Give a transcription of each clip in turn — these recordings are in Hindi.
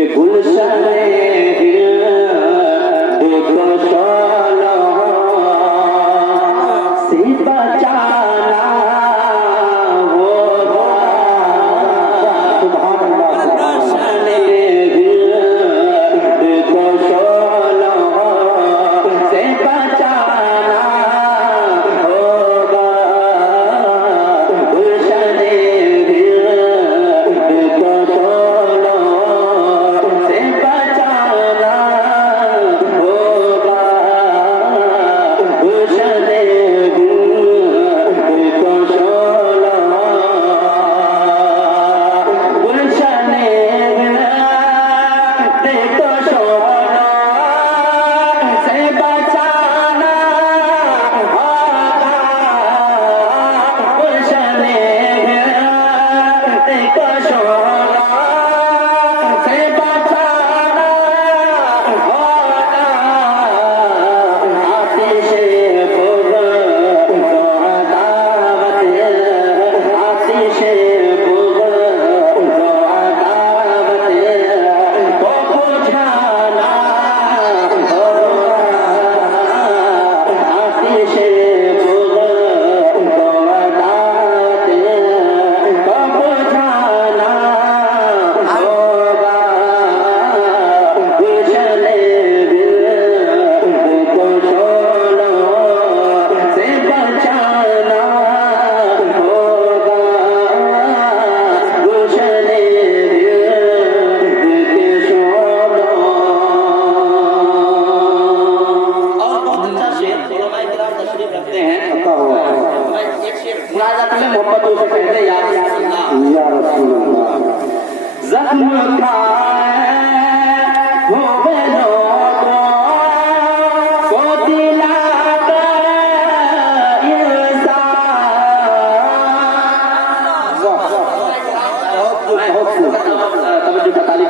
कि गुलशने देखो सोलो सी बचाना होगा गुलशने देखो सोलो से बचाना होगा गुलशने देखो सोलो से बचाना होगा गुलशने देखो सोलो गुलशने देखो सोलो से बचाना होगा गुलशने देखो सोलो से बचाना होगा आतिशे बुग़्ज़ ज़ो अदावत आतिशे बुग़्ज़ ज़ो अदावत को बुझाना होगा आतिशे बुग़्ज़ ज़ो अदावत को बुझाना होगा गुलशने देखो सोलो से बचाना होगा गुलशने देखो सोलो। और बहुत अच्छा शेर उलमाए किराम तशरीफ रखते हैं। एक शेर सुनाया जाता है मोहब्बत से पहले या रसूल अल्लाह ज़ख्म खाए हुए लोगों को दिलाता इंसान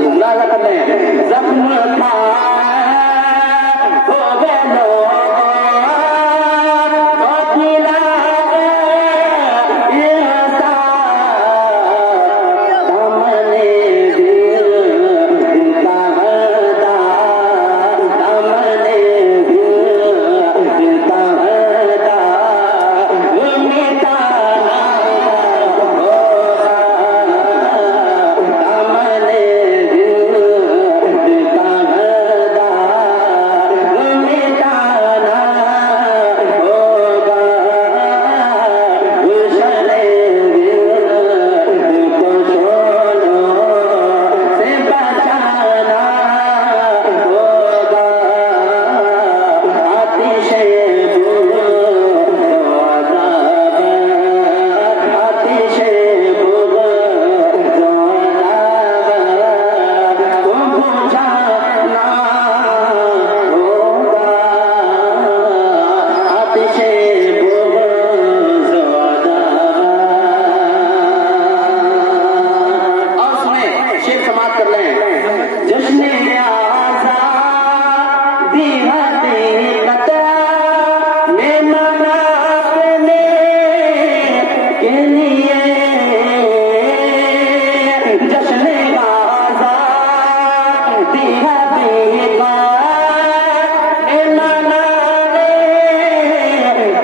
घूमना करने ज़ख्म खाए हुए लोगों को दिलाता इंसान दामने दिल का हरदार दामने दिल का हरदार वो मिटाना होगा दामने दिल का हरदार वो मिटाना होगा गुलशने देखो सोलो से बचाना होगा आतिशे बुग़्ज़ ज़ो अदावत आतिशे बुग़्ज़ ज़ो अदावत को बुझाना होगा आतिशे बुग़्ज़ ज़ो अदावत। और सुने शेर समाप्त कर लें जश्ने आज़ादी हकीकत में मनाने के लिए जश्ने आज़ादी हकीकत में मनाने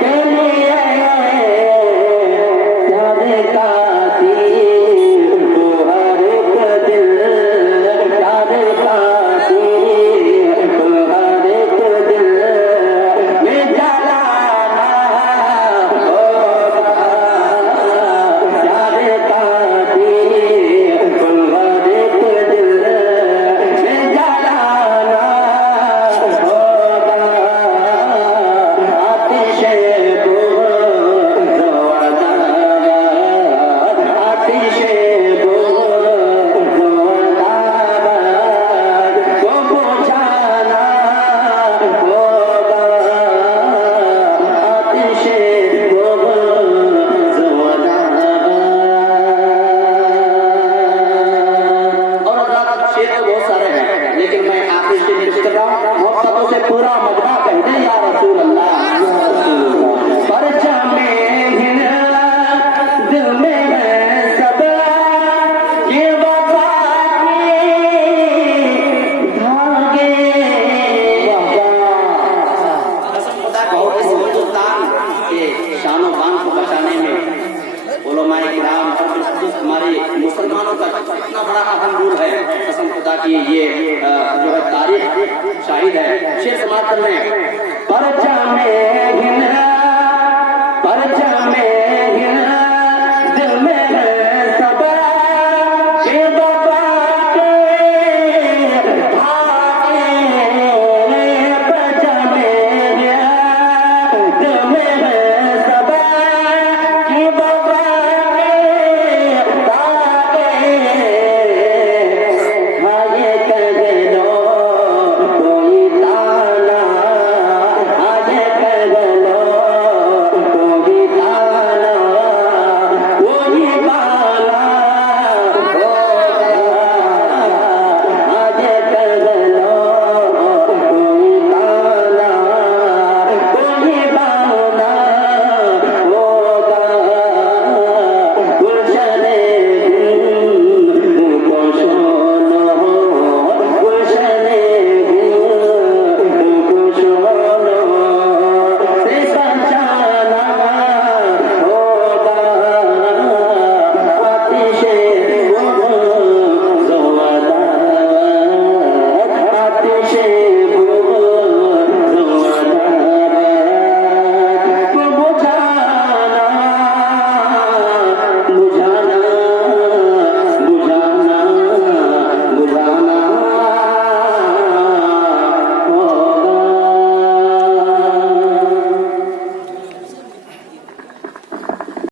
के लिए याद काती तो हर एक दिल याद काती तो हर एक दिल में जलाना होगा याद काती तो हर एक दिल में जलाना होगा आतिशे बुग़्ज़ ज़ो अदावत आतिशे बुग़्ज़ ज़ो अदावत को बुझाना होगा आतिशे बुग़्ज़ ज़ो अदावत। और अदावत शेर तो बहुत सारे हैं लेकिन मैं आखिरी शेर पेश कर रहा हूँ मोहब्बतों से पूरा मजमा कह दे या रसूल अल्लाह परचमे दिल में है सब ये वफा की खुदा की ये जो है तारीख शाहिद है। शेर समाप्त कर रहे हैं। परचा में